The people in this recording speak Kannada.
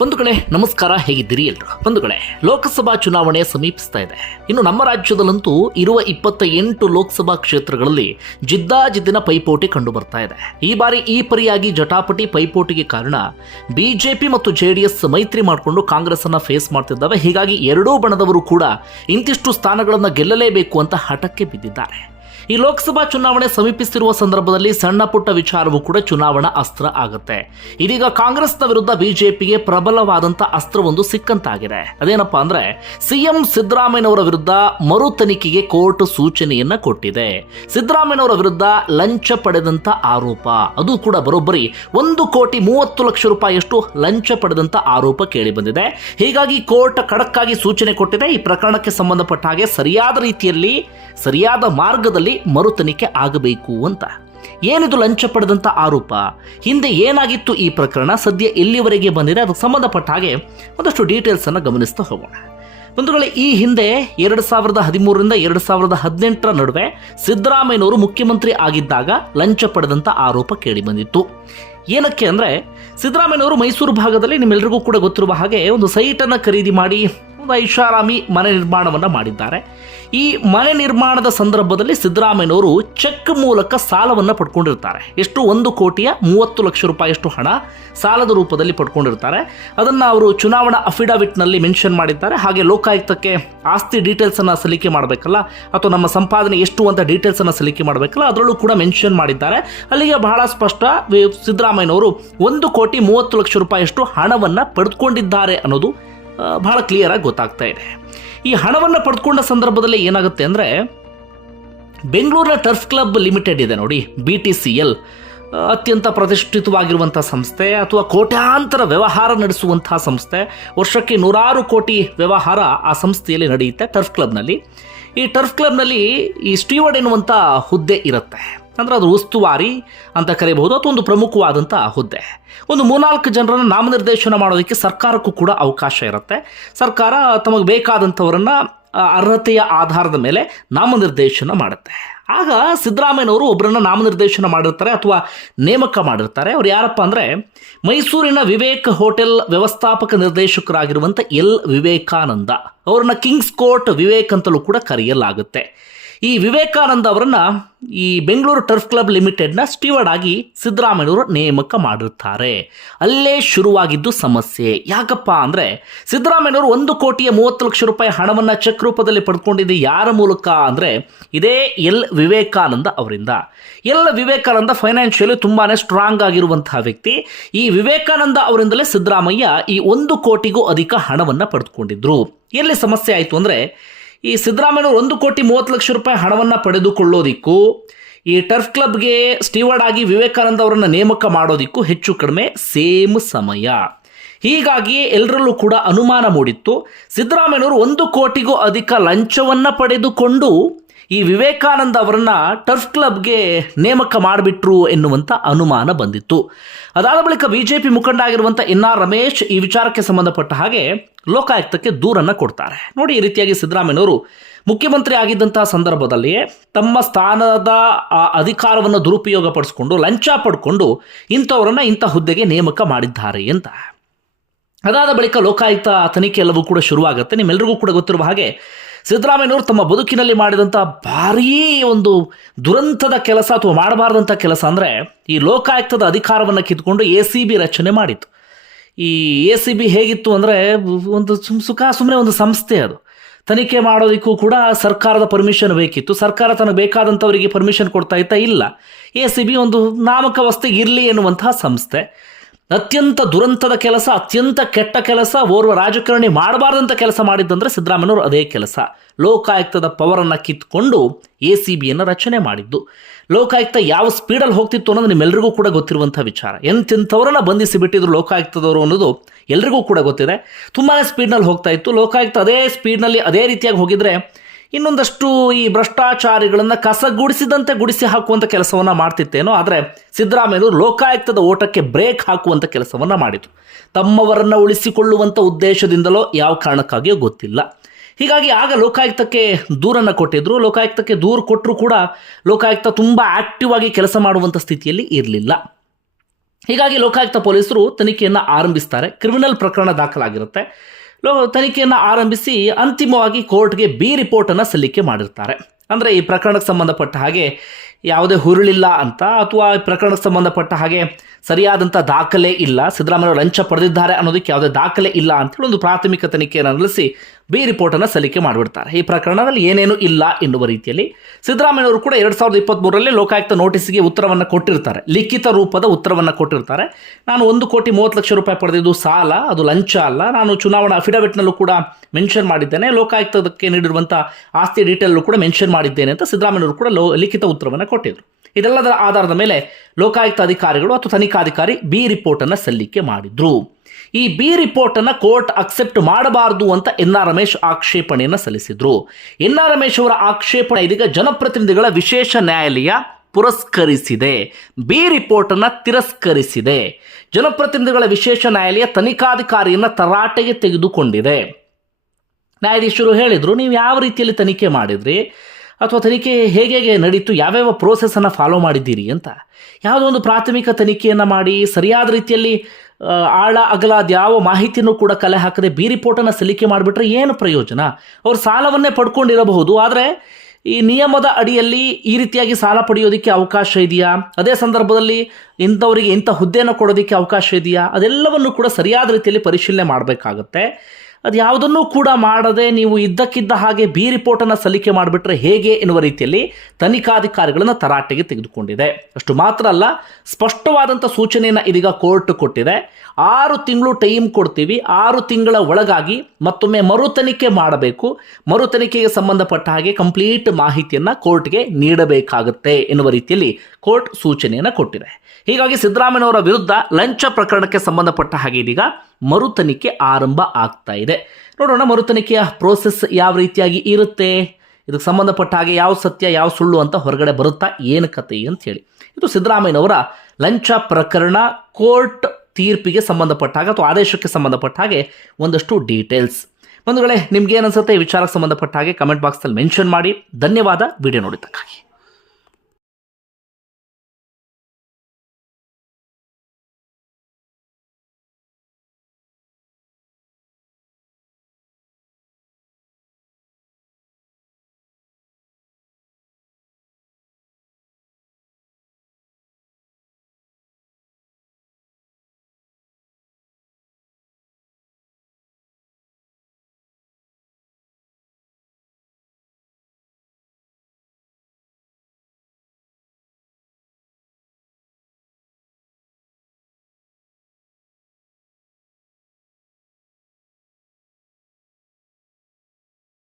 ಬಂಧುಗಳೇ ನಮಸ್ಕಾರ, ಹೇಗಿದ್ದೀರಿ ಎಲ್ರು ಬಂಧುಗಳೇ ಲೋಕಸಭಾ ಚುನಾವಣೆ ಸಮೀಪಿಸ್ತಾ ಇದೆ. ಇನ್ನು ನಮ್ಮ ರಾಜ್ಯದಲ್ಲಂತೂ ಇರುವ ಇಪ್ಪತ್ತ ಎಂಟು ಲೋಕಸಭಾ ಕ್ಷೇತ್ರಗಳಲ್ಲಿ ಜಿದ್ದಾಜಿದ್ದಿನ ಪೈಪೋಟಿ ಕಂಡು ಬರ್ತಾ ಇದೆ. ಈ ಬಾರಿ ಈ ಪರಿಯಾಗಿ ಜಟಾಪಟಿ ಪೈಪೋಟಿಗೆ ಕಾರಣ ಬಿಜೆಪಿ ಮತ್ತು ಜೆಡಿಎಸ್ ಮೈತ್ರಿ ಮಾಡಿಕೊಂಡು ಕಾಂಗ್ರೆಸ್ ಅನ್ನ ಫೇಸ್ ಮಾಡ್ತಿದ್ದಾವೆ. ಹೀಗಾಗಿ ಎರಡೂ ಬಣದವರು ಕೂಡ ಇಂತಿಷ್ಟು ಸ್ಥಾನಗಳನ್ನು ಗೆಲ್ಲಲೇಬೇಕು ಅಂತ ಹಠಕ್ಕೆ ಬಿದ್ದಿದ್ದಾರೆ. ಈ ಲೋಕಸಭಾ ಚುನಾವಣೆ ಸಮೀಪಿಸುತ್ತಿರುವ ಸಂದರ್ಭದಲ್ಲಿ ಸಣ್ಣ ಪುಟ್ಟ ವಿಚಾರವೂ ಕೂಡ ಚುನಾವಣಾ ಅಸ್ತ್ರ ಆಗುತ್ತೆ. ಇದೀಗ ಕಾಂಗ್ರೆಸ್ನ ವಿರುದ್ಧ ಬಿಜೆಪಿಗೆ ಪ್ರಬಲವಾದಂತ ಅಸ್ತ್ರವೊಂದು ಸಿಕ್ಕಂತಾಗಿದೆ. ಅದೇನಪ್ಪಾ ಅಂದ್ರೆ, ಸಿಎಂ ಸಿದ್ದರಾಮಯ್ಯನವರ ವಿರುದ್ಧ ಮರು ತನಿಖೆಗೆ ಕೋರ್ಟ್ ಸೂಚನೆಯನ್ನ ಕೊಟ್ಟಿದೆ. ಸಿದ್ದರಾಮಯ್ಯನವರ ವಿರುದ್ಧ ಲಂಚ ಪಡೆದಂತ ಆರೋಪ. ಅದು ಕೂಡ ಬರೋಬ್ಬರಿ ಒಂದು ಕೋಟಿ ಮೂವತ್ತು ಲಕ್ಷ ರೂಪಾಯಿಯಷ್ಟು ಲಂಚ ಪಡೆದಂತ ಆರೋಪ ಕೇಳಿ ಬಂದಿದೆ ಹೀಗಾಗಿ ಕೋರ್ಟ್ ಖಡಕ್ಕಾಗಿ ಸೂಚನೆ ಕೊಟ್ಟಿದೆ. ಈ ಪ್ರಕರಣಕ್ಕೆ ಸಂಬಂಧಪಟ್ಟ ಹಾಗೆ ಸರಿಯಾದ ರೀತಿಯಲ್ಲಿ, ಸರಿಯಾದ ಮಾರ್ಗದಲ್ಲಿ ಮರು ತನಿಖೆ ಆಗಬೇಕು ಅಂತ. ಏನಿದು ಲಂಚ ಪಡೆದಂತ ಆರೋಪ? ಹಿಂದೆ ಏನಾಗಿತ್ತು ಈ ಪ್ರಕರಣ? ಸದ್ಯ ಎಲ್ಲಿವರೆಗೆ ಬಂದಿದೆ? ಅದಕ್ಕೆ ಸಂಬಂಧಪಟ್ಟ ಹಾಗೆ ಒಂದಷ್ಟು ಡೀಟೇಲ್ಸನ್ನು ಗಮನಿಸ್ತಾ ಹೋಗೋಣ. ಬಂಧುಗಳೇ, ಈ ಹಿಂದೆ ಎರಡು ಸಾವಿರದ ಹದಿಮೂರರಿಂದ ಎರಡು ಸಾವಿರದ ಹದಿನೆಂಟರ ನಡುವೆ ಸಿದ್ದರಾಮಯ್ಯನವರು ಮುಖ್ಯಮಂತ್ರಿ ಆಗಿದ್ದಾಗ ಲಂಚ ಪಡೆದಂಥ ಆರೋಪ ಕೇಳಿ ಬಂದಿತ್ತು. ಏನಕ್ಕೆ ಅಂದರೆ, ಸಿದ್ದರಾಮಯ್ಯನವರು ಮೈಸೂರು ಭಾಗದಲ್ಲಿ ನಿಮ್ಮೆಲ್ಲರಿಗೂ ಕೂಡ ಗೊತ್ತಿರುವ ಹಾಗೆ ಒಂದು ಸೈಟನ್ನು ಖರೀದಿ ಮಾಡಿ ಒಂದು ಐಷಾರಾಮಿ ಮನೆ ನಿರ್ಮಾಣವನ್ನು ಮಾಡಿದ್ದಾರೆ. ಈ ಮನೆ ನಿರ್ಮಾಣದ ಸಂದರ್ಭದಲ್ಲಿ ಸಿದ್ದರಾಮಯ್ಯನವರು ಚೆಕ್ ಮೂಲಕ ಸಾಲವನ್ನು ಪಡ್ಕೊಂಡಿರ್ತಾರೆ. ಎಷ್ಟು ಒಂದು ಕೋಟಿಯ ಮೂವತ್ತು ಲಕ್ಷ ರೂಪಾಯಿಯಷ್ಟು ಹಣ ಸಾಲದ ರೂಪದಲ್ಲಿ ಪಡ್ಕೊಂಡಿರ್ತಾರೆ. ಅದನ್ನು ಅವರು ಚುನಾವಣಾ ಅಫಿಡವಿಟ್ನಲ್ಲಿ ಮೆನ್ಷನ್ ಮಾಡಿದ್ದಾರೆ. ಹಾಗೆ ಲೋಕಾಯುಕ್ತಕ್ಕೆ ಆಸ್ತಿ ಡೀಟೇಲ್ಸನ್ನು ಸಲ್ಲಿಕೆ ಮಾಡಬೇಕಲ್ಲ, ಅಥವಾ ನಮ್ಮ ಸಂಪಾದನೆ ಎಷ್ಟು ಅಂತ ಡೀಟೇಲ್ಸನ್ನು ಸಲ್ಲಿಕೆ ಮಾಡಬೇಕಲ್ಲ, ಅದರಲ್ಲೂ ಕೂಡ ಮೆನ್ಷನ್ ಮಾಡಿದ್ದಾರೆ. ಅಲ್ಲಿಗೆ ಬಹಳ ಸ್ಪಷ್ಟ ಸಿದ್ದರಾಮಯ್ಯನವರು ಒಂದು ಕೋಟಿ ಮೂವತ್ತು ಲಕ್ಷ ರೂಪಾಯಿಯಷ್ಟು ಹಣವನ್ನು ಪಡೆದುಕೊಂಡಿದ್ದಾರೆ ಅನ್ನೋದು ಬಹಳ ಕ್ಲಿಯರ್ ಆಗಿ ಗೊತ್ತಾಗ್ತಾ ಇದೆ. ಈ ಹಣವನ್ನು ಪಡೆದುಕೊಂಡ ಸಂದರ್ಭದಲ್ಲಿ ಏನಾಗುತ್ತೆ ಅಂದರೆ, ಬೆಂಗಳೂರಿನ ಟರ್ಫ್ ಕ್ಲಬ್ ಲಿಮಿಟೆಡ್ ಇದೆ ನೋಡಿ ಬಿ ಟಿ ಸಿ ಎಲ್ ಅತ್ಯಂತ ಪ್ರತಿಷ್ಠಿತವಾಗಿರುವಂಥ ಸಂಸ್ಥೆ ಅಥವಾ ಕೋಟ್ಯಾಂತರ ವ್ಯವಹಾರ ನಡೆಸುವಂತಹ ಸಂಸ್ಥೆ. ವರ್ಷಕ್ಕೆ ನೂರಾರು ಕೋಟಿ ವ್ಯವಹಾರ ಆ ಸಂಸ್ಥೆಯಲ್ಲಿ ನಡೆಯುತ್ತೆ ಟರ್ಫ್ ಕ್ಲಬ್ನಲ್ಲಿ ಈ ಟರ್ಫ್ ಕ್ಲಬ್ನಲ್ಲಿ ಈ ಸ್ಟೀವರ್ಡ್ ಎನ್ನುವಂಥ ಹುದ್ದೆ ಇರುತ್ತೆ. ಅಂದರೆ ಅದು ಉಸ್ತುವಾರಿ ಅಂತ ಕರೀಬಹುದು. ಅಥವಾ ಒಂದು ಪ್ರಮುಖವಾದಂಥ ಹುದ್ದೆ. ಒಂದು ಮೂರ್ನಾಲ್ಕು ಜನರನ್ನು ನಾಮನಿರ್ದೇಶನ ಮಾಡೋದಕ್ಕೆ ಸರ್ಕಾರಕ್ಕೂ ಕೂಡ ಅವಕಾಶ ಇರುತ್ತೆ. ಸರ್ಕಾರ ತಮಗೆ ಬೇಕಾದಂಥವರನ್ನು ಅರ್ಹತೆಯ ಆಧಾರದ ಮೇಲೆ ನಾಮನಿರ್ದೇಶನ ಮಾಡುತ್ತೆ. ಆಗ ಸಿದ್ದರಾಮಯ್ಯನವರು ಒಬ್ಬರನ್ನು ನಾಮನಿರ್ದೇಶನ ಮಾಡಿರ್ತಾರೆ ಅಥವಾ ನೇಮಕ ಮಾಡಿರ್ತಾರೆ. ಅವ್ರು ಯಾರಪ್ಪ ಅಂದರೆ ಮೈಸೂರಿನ ವಿವೇಕ ಹೋಟೆಲ್ ವ್ಯವಸ್ಥಾಪಕ ನಿರ್ದೇಶಕರಾಗಿರುವಂಥ ಎಲ್. ವಿವೇಕಾನಂದ. ಅವ್ರನ್ನ ಕಿಂಗ್ಸ್ ಕೋರ್ಟ್ ವಿವೇಕ್ ಅಂತಲೂ ಕೂಡ ಕರೆಯಲಾಗುತ್ತೆ. ಈ ವಿವೇಕಾನಂದ ಅವರನ್ನ ಈ ಬೆಂಗಳೂರು ಟರ್ಫ್ ಕ್ಲಬ್ ಲಿಮಿಟೆಡ್ನ ಸ್ಟೀವರ್ಡ್ ಆಗಿ ಸಿದ್ದರಾಮಯ್ಯವರು ನೇಮಕ ಮಾಡಿರ್ತಾರೆ ಅಲ್ಲೇ ಶುರುವಾಗಿದ್ದು ಸಮಸ್ಯೆ. ಯಾಕಪ್ಪ ಅಂದರೆ ಸಿದ್ದರಾಮಯ್ಯವರು ಒಂದು ಕೋಟಿಯ ಮೂವತ್ತು ಲಕ್ಷ ರೂಪಾಯಿ ಹಣವನ್ನು ಚೆಕ್ ರೂಪದಲ್ಲಿ ಪಡ್ಕೊಂಡಿದ್ದು ಯಾರ ಮೂಲಕ ಅಂದರೆ ಇದೇ ಎಲ್ ವಿವೇಕಾನಂದ ಅವರಿಂದ. ಎಲ್ ವಿವೇಕಾನಂದ ಫೈನಾನ್ಷಿಯಲಿ ತುಂಬಾ ಸ್ಟ್ರಾಂಗ್ ಆಗಿರುವಂತಹ ವ್ಯಕ್ತಿ. ಈ ವಿವೇಕಾನಂದ ಅವರಿಂದಲೇ ಸಿದ್ದರಾಮಯ್ಯ ಈ ಒಂದು ಕೋಟಿಗೂ ಅಧಿಕ ಹಣವನ್ನು ಪಡೆದುಕೊಂಡಿದ್ರು ಎಲ್ಲಿ ಸಮಸ್ಯೆ ಆಯಿತು ಅಂದರೆ ಈ ಸಿದ್ದರಾಮಯ್ಯನವರು ಒಂದು ಕೋಟಿ ಮೂವತ್ತು ಲಕ್ಷ ರೂಪಾಯಿ ಹಣವನ್ನು ಪಡೆದುಕೊಳ್ಳೋದಿಕ್ಕೂ, ಈ ಟರ್ಫ್ ಕ್ಲಬ್ಗೆ ಸ್ಟೀವರ್ಡ್ ಆಗಿ ವಿವೇಕಾನಂದ ಅವರನ್ನು ನೇಮಕ ಮಾಡೋದಿಕ್ಕೂ ಹೆಚ್ಚು ಕಡಿಮೆ ಸೇಮ್ ಸಮಯ. ಹೀಗಾಗಿ ಎಲ್ಲರಲ್ಲೂ ಕೂಡ ಅನುಮಾನ ಮೂಡಿತ್ತು. ಸಿದ್ದರಾಮಯ್ಯವರು ಒಂದು ಕೋಟಿಗೂ ಅಧಿಕ ಲಂಚವನ್ನು ಪಡೆದುಕೊಂಡು ಈ ವಿವೇಕಾನಂದ ಅವರನ್ನ ಟರ್ಫ್ ಕ್ಲಬ್ಗೆ ನೇಮಕ ಮಾಡಿಬಿಟ್ರು ಎನ್ನುವಂಥ ಅನುಮಾನ ಬಂದಿತ್ತು. ಅದಾದ ಬಳಿಕ ಬಿ ಜೆ ಪಿ ಮುಖಂಡ ಆಗಿರುವಂಥ ಎನ್ ಆರ್ ರಮೇಶ್ ಈ ವಿಚಾರಕ್ಕೆ ಸಂಬಂಧಪಟ್ಟ ಹಾಗೆ ಲೋಕಾಯುಕ್ತಕ್ಕೆ ದೂರನ್ನು ಕೊಡ್ತಾರೆ. ನೋಡಿ ಈ ರೀತಿಯಾಗಿ ಸಿದ್ದರಾಮಯ್ಯನವರು ಮುಖ್ಯಮಂತ್ರಿ ಆಗಿದ್ದಂಥ ಸಂದರ್ಭದಲ್ಲಿ ತಮ್ಮ ಸ್ಥಾನದ ಆ ಅಧಿಕಾರವನ್ನು ದುರುಪಯೋಗ ಪಡಿಸ್ಕೊಂಡು, ಲಂಚ ಪಡ್ಕೊಂಡು ಇಂಥವರನ್ನು ಇಂಥ ಹುದ್ದೆಗೆ ನೇಮಕ ಮಾಡಿದ್ದಾರೆ ಅಂತ. ಅದಾದ ಬಳಿಕ ಲೋಕಾಯುಕ್ತ ತನಿಖೆ ಎಲ್ಲವೂ ಕೂಡ ಶುರುವಾಗುತ್ತೆ. ನಿಮ್ಮೆಲ್ಲರಿಗೂ ಕೂಡ ಗೊತ್ತಿರುವ ಹಾಗೆ ಸಿದ್ದರಾಮಯ್ಯನವರು ತಮ್ಮ ಬದುಕಿನಲ್ಲಿ ಮಾಡಿದಂಥ ಭಾರೀ ಒಂದು ದುರಂತದ ಕೆಲಸ ಅಥವಾ ಮಾಡಬಾರ್ದಂಥ ಕೆಲಸ ಅಂದರೆ ಈ ಲೋಕಾಯುಕ್ತದ ಅಧಿಕಾರವನ್ನು ಕಿತ್ಕೊಂಡು ಎ ಸಿ ಬಿ ರಚನೆ ಮಾಡಿತ್ತು. ಈ ಎ ಸಿ ಬಿ ಹೇಗಿತ್ತು ಅಂದರೆ ಒಂದು ಸುಮ್ ಸುಖ ಸುಮ್ಮನೆ ಒಂದು ಸಂಸ್ಥೆ ಅದು. ತನಿಖೆ ಮಾಡೋದಕ್ಕೂ ಕೂಡ ಸರ್ಕಾರದ ಪರ್ಮಿಷನ್ ಬೇಕಿತ್ತು. ಸರ್ಕಾರ ತನಗೆ ಬೇಕಾದಂಥವರಿಗೆ ಪರ್ಮಿಷನ್ ಕೊಡ್ತಾ ಇತ್ತಾ ಇಲ್ಲ. ಎ ಸಿ ಬಿ ಒಂದು ನಾಮಕವಸ್ತೆಗೆ ಇರಲಿ ಎನ್ನುವಂತಹ ಸಂಸ್ಥೆ. ಅತ್ಯಂತ ದುರಂತದ ಕೆಲಸ, ಅತ್ಯಂತ ಕೆಟ್ಟ ಕೆಲಸ, ಓರ್ವ ರಾಜಕಾರಣಿ ಮಾಡಬಾರ್ದಂಥ ಕೆಲಸ ಮಾಡಿದ್ದಂದ್ರೆ ಸಿದ್ದರಾಮಯ್ಯವರು ಅದೇ ಕೆಲಸ. ಲೋಕಾಯುಕ್ತದ ಪವರನ್ನು ಕಿತ್ಕೊಂಡು ಎ ಸಿ ಬಿಯನ್ನು ರಚನೆ ಮಾಡಿದ್ದು. ಲೋಕಾಯುಕ್ತ ಯಾವ ಸ್ಪೀಡಲ್ಲಿ ಹೋಗ್ತಿತ್ತು ಅನ್ನೋದು ನಿಮ್ಮೆಲ್ಲರಿಗೂ ಕೂಡ ಗೊತ್ತಿರುವಂಥ ವಿಚಾರ. ಎಂತೆಂಥವ್ರನ್ನ ಬಂಧಿಸಿ ಬಿಟ್ಟಿದ್ರು ಲೋಕಾಯುಕ್ತದವರು ಅನ್ನೋದು ಎಲ್ರಿಗೂ ಕೂಡ ಗೊತ್ತಿದೆ. ತುಂಬಾ ಸ್ಪೀಡ್ನಲ್ಲಿ ಹೋಗ್ತಾ ಇತ್ತು. ಲೋಕಾಯುಕ್ತ ಅದೇ ಸ್ಪೀಡ್ನಲ್ಲಿ ಅದೇ ರೀತಿಯಾಗಿ ಹೋಗಿದ್ರೆ ಇನ್ನೊಂದಷ್ಟು ಈ ಭ್ರಷ್ಟಾಚಾರಿಗಳನ್ನು ಕಸಗುಡಿಸಿದಂತೆ ಗುಡಿಸಿ ಹಾಕುವಂಥ ಕೆಲಸವನ್ನು ಮಾಡ್ತಿತ್ತೇನೋ, ಆದರೆ ಸಿದ್ದರಾಮಯ್ಯರು ಲೋಕಾಯುಕ್ತದ ಓಟಕ್ಕೆ ಬ್ರೇಕ್ ಹಾಕುವಂಥ ಕೆಲಸವನ್ನು ಮಾಡಿತು ತಮ್ಮವರನ್ನು ಉಳಿಸಿಕೊಳ್ಳುವಂಥ ಉದ್ದೇಶದಿಂದಲೋ ಯಾವ ಕಾರಣಕ್ಕಾಗಿಯೋ ಗೊತ್ತಿಲ್ಲ. ಹೀಗಾಗಿ ಆಗ ಲೋಕಾಯುಕ್ತಕ್ಕೆ ದೂರನ್ನು ಕೊಟ್ಟಿದ್ರು. ಲೋಕಾಯುಕ್ತಕ್ಕೆ ದೂರು ಕೊಟ್ಟರೂ ಕೂಡ ಲೋಕಾಯುಕ್ತ ತುಂಬ ಆಕ್ಟಿವ್ ಆಗಿ ಕೆಲಸ ಮಾಡುವಂಥ ಸ್ಥಿತಿಯಲ್ಲಿ ಇರಲಿಲ್ಲ. ಹೀಗಾಗಿ ಲೋಕಾಯುಕ್ತ ಪೊಲೀಸರು ತನಿಖೆಯನ್ನು ಆರಂಭಿಸ್ತಾರೆ. ಕ್ರಿಮಿನಲ್ ಪ್ರಕರಣ ದಾಖಲಾಗಿರುತ್ತೆ. ತನಿಖೆಯನ್ನು ಆರಂಭಿಸಿ ಅಂತಿಮವಾಗಿ ಕೋರ್ಟ್ಗೆ ಬಿ ರಿಪೋರ್ಟನ್ನು ಸಲ್ಲಿಕೆ ಮಾಡಿರ್ತಾರೆ. ಅಂದರೆ ಈ ಪ್ರಕರಣಕ್ಕೆ ಸಂಬಂಧಪಟ್ಟ ಹಾಗೆ ಯಾವುದೇ ಹುರುಳಿಲ್ಲ ಅಂತ ಅಥವಾ ಈ ಪ್ರಕರಣಕ್ಕೆ ಸಂಬಂಧಪಟ್ಟ ಹಾಗೆ ಸರಿಯಾದಂಥ ದಾಖಲೆ ಇಲ್ಲ, ಸಿದ್ದರಾಮಯ್ಯ ಲಂಚ ಪಡೆದಿದ್ದಾರೆ ಅನ್ನೋದಕ್ಕೆ ಯಾವುದೇ ದಾಖಲೆ ಇಲ್ಲ ಅಂತೇಳಿ ಒಂದು ಪ್ರಾಥಮಿಕ ತನಿಖೆಯನ್ನು ನಡೆಸಿ ಬಿ ರಿಪೋರ್ಟನ್ನು ಸಲ್ಲಿಕೆ ಮಾಡಿಬಿಡ್ತಾರೆ. ಈ ಪ್ರಕರಣದಲ್ಲಿ ಏನೇನು ಇಲ್ಲ ಎನ್ನುವ ರೀತಿಯಲ್ಲಿ ಸಿದ್ದರಾಮಯ್ಯವರು ಕೂಡ ಎರಡು ಸಾವಿರದ ಇಪ್ಪತ್ತ್ಮೂರರಲ್ಲಿ ಲೋಕಾಯುಕ್ತ ನೋಟಿಸ್ಗೆ ಉತ್ತರವನ್ನು ಕೊಟ್ಟಿರ್ತಾರೆ. ಲಿಖಿತ ರೂಪದ ಉತ್ತರವನ್ನು ಕೊಟ್ಟಿರ್ತಾರೆ. ನಾನು ಒಂದು ಕೋಟಿ ಮೂವತ್ತು ಲಕ್ಷ ರೂಪಾಯಿ ಪಡೆದಿದ್ದು ಸಾಲ, ಅದು ಲಂಚ ಅಲ್ಲ. ನಾನು ಚುನಾವಣಾ ಅಫಿಡವಿಟ್ನಲ್ಲೂ ಕೂಡ ಮೆನ್ಷನ್ ಮಾಡಿದ್ದೇನೆ. ಲೋಕಾಯುಕ್ತಕ್ಕೆ ನೀಡಿರುವಂಥ ಆಸ್ತಿ ಡೀಟೇಲಲ್ಲೂ ಕೂಡ ಮೆನ್ಷನ್ ಮಾಡಿದ್ದೇನೆ ಅಂತ ಸಿದ್ದರಾಮಯ್ಯವರು ಕೂಡ ಲೋ, ಲಿಖಿತ ಉತ್ತರವನ್ನು ಕೊಟ್ಟಿದ್ರು. ಇದೆಲ್ಲದರ ಆಧಾರದ ಮೇಲೆ ಲೋಕಾಯುಕ್ತ ಅಧಿಕಾರಿಗಳು ಅಥವಾ ತನಿಖಾಧಿಕಾರಿ ಬಿ ರಿಪೋರ್ಟನ್ನು ಸಲ್ಲಿಕೆ ಮಾಡಿದ್ರು. ಈ ಬಿ ರಿಪೋರ್ಟ್ ರಿಪೋರ್ಟನ್ನು ಕೋರ್ಟ್ ಅಕ್ಸೆಪ್ಟ್ ಮಾಡಬಾರದು ಅಂತ ಎನ್ ಆರ್ ರಮೇಶ್ ಆಕ್ಷೇಪಣೆಯನ್ನು ಸಲ್ಲಿಸಿದ್ರು. ಎನ್ ಆರ್ ರಮೇಶ್ ಅವರ ಆಕ್ಷೇಪಣೆ ಇದೀಗ ಜನಪ್ರತಿನಿಧಿಗಳ ವಿಶೇಷ ನ್ಯಾಯಾಲಯ ಪುರಸ್ಕರಿಸಿದೆ. ಬಿ ರಿಪೋರ್ಟ್ ರಿಪೋರ್ಟನ್ನು ತಿರಸ್ಕರಿಸಿದೆ. ಜನಪ್ರತಿನಿಧಿಗಳ ವಿಶೇಷ ನ್ಯಾಯಾಲಯ ತನಿಖಾಧಿಕಾರಿಯನ್ನು ತರಾಟೆಗೆ ತೆಗೆದುಕೊಂಡಿದೆ. ನ್ಯಾಯಾಧೀಶರು ಹೇಳಿದರು, ನೀವು ಯಾವ ರೀತಿಯಲ್ಲಿ ತನಿಖೆ ಮಾಡಿದ್ರಿ? ಅಥವಾ ತನಿಖೆ ಹೇಗೆ ಹೇಗೆ ನಡೀತು, ಯಾವ್ಯಾವ ಪ್ರೋಸೆಸನ್ನು ಫಾಲೋ ಮಾಡಿದ್ದೀರಿ ಅಂತ. ಯಾವುದೋ ಒಂದು ಪ್ರಾಥಮಿಕ ತನಿಖೆಯನ್ನು ಮಾಡಿ, ಸರಿಯಾದ ರೀತಿಯಲ್ಲಿ ಆಳ, ಅಗಲ ಯಾವ ಮಾಹಿತಿಯನ್ನು ಕೂಡ ಕಲೆ ಹಾಕದೆ ಬಿ ರಿಪೋರ್ಟನ್ನು ಸಲ್ಲಿಕೆ ಮಾಡಿಬಿಟ್ರೆ ಏನು ಪ್ರಯೋಜನ? ಅವರು ಸಾಲವನ್ನೇ ಪಡ್ಕೊಂಡಿರಬಹುದು, ಆದರೆ ಈ ನಿಯಮದ ಅಡಿಯಲ್ಲಿ ಈ ರೀತಿಯಾಗಿ ಸಾಲ ಪಡೆಯೋದಕ್ಕೆ ಅವಕಾಶ ಇದೆಯಾ? ಅದೇ ಸಂದರ್ಭದಲ್ಲಿ ಇಂಥವರಿಗೆ ಇಂಥ ಹುದ್ದೆಯನ್ನು ಕೊಡೋದಕ್ಕೆ ಅವಕಾಶ ಇದೆಯಾ? ಅದೆಲ್ಲವನ್ನು ಕೂಡ ಸರಿಯಾದ ರೀತಿಯಲ್ಲಿ ಪರಿಶೀಲನೆ ಮಾಡಬೇಕಾಗತ್ತೆ. ಅದು ಯಾವುದನ್ನೂ ಕೂಡ ಮಾಡದೆ ನೀವು ಇದ್ದಕ್ಕಿದ್ದ ಹಾಗೆ ಬಿ ರಿಪೋರ್ಟನ್ನು ಸಲ್ಲಿಕೆ ಮಾಡಿಬಿಟ್ರೆ ಹೇಗೆ ಎನ್ನುವ ರೀತಿಯಲ್ಲಿ ತನಿಖಾಧಿಕಾರಿಗಳನ್ನು ತರಾಟೆಗೆ ತೆಗೆದುಕೊಂಡಿದೆ. ಅಷ್ಟು ಮಾತ್ರ ಅಲ್ಲ, ಸ್ಪಷ್ಟವಾದಂಥ ಸೂಚನೆಯನ್ನು ಇದೀಗ ಕೋರ್ಟ್ ಕೊಟ್ಟಿದೆ. ಆರು ತಿಂಗಳು ಟೈಮ್ ಕೊಡ್ತೀವಿ, ಆರು ತಿಂಗಳ ಒಳಗಾಗಿ ಮತ್ತೊಮ್ಮೆ ಮರು ತನಿಖೆ ಮಾಡಬೇಕು. ಮರು ತನಿಖೆಗೆ ಸಂಬಂಧಪಟ್ಟ ಹಾಗೆ ಕಂಪ್ಲೀಟ್ ಮಾಹಿತಿಯನ್ನು ಕೋರ್ಟ್ಗೆ ನೀಡಬೇಕಾಗುತ್ತೆ ಎನ್ನುವ ರೀತಿಯಲ್ಲಿ ಕೋರ್ಟ್ ಸೂಚನೆಯನ್ನು ಕೊಟ್ಟಿದೆ. ಹೀಗಾಗಿ ಸಿದ್ದರಾಮಯ್ಯನವರ ವಿರುದ್ಧ ಲಂಚ ಪ್ರಕರಣಕ್ಕೆ ಸಂಬಂಧಪಟ್ಟ ಹಾಗೆ ಇದೀಗ ಮರು ತನಿಖೆ ಆರಂಭ ಆಗ್ತಾ ಇದೆ. ನೋಡೋಣ ಮರುತನಿಕೆಯ ಪ್ರೋಸೆಸ್ ಯಾವ ರೀತಿಯಾಗಿ ಇರುತ್ತೆ? ಇದಕ್ಕೆ ಸಂಬಂಧಪಟ್ಟ ಹಾಗೆ ಯಾವ ಸತ್ಯ, ಯಾವ ಸುಳ್ಳು ಅಂತ ಹೊರಗಡೆ ಬರುತ್ತಾ? ಏನು ಕತೆ ಅಂತ ಹೇಳಿ. ಇದು ಸಿದ್ದರಾಮಯ್ಯನವರ ಲಂಚ ಪ್ರಕರಣ ಕೋರ್ಟ್ ತೀರ್ಪಿಗೆ ಸಂಬಂಧಪಟ್ಟ ಹಾಗೆ ಅಥವಾ ಆದೇಶಕ್ಕೆ ಸಂಬಂಧಪಟ್ಟ ಹಾಗೆ ಒಂದಷ್ಟು ಡೀಟೇಲ್ಸ್ ಬಂಧುಗಳೇ, ನಿಮ್ಗೆ ಏನನ್ಸುತ್ತೆ ಈ ವಿಚಾರಕ್ಕೆ ಸಂಬಂಧಪಟ್ಟ ಹಾಗೆ ಕಮೆಂಟ್ ಬಾಕ್ಸಲ್ಲಿ ಮೆನ್ಷನ್ ಮಾಡಿ. ಧನ್ಯವಾದ. ವಿಡಿಯೋ ನೋಡಿದ್ದಕ್ಕಾಗಿ.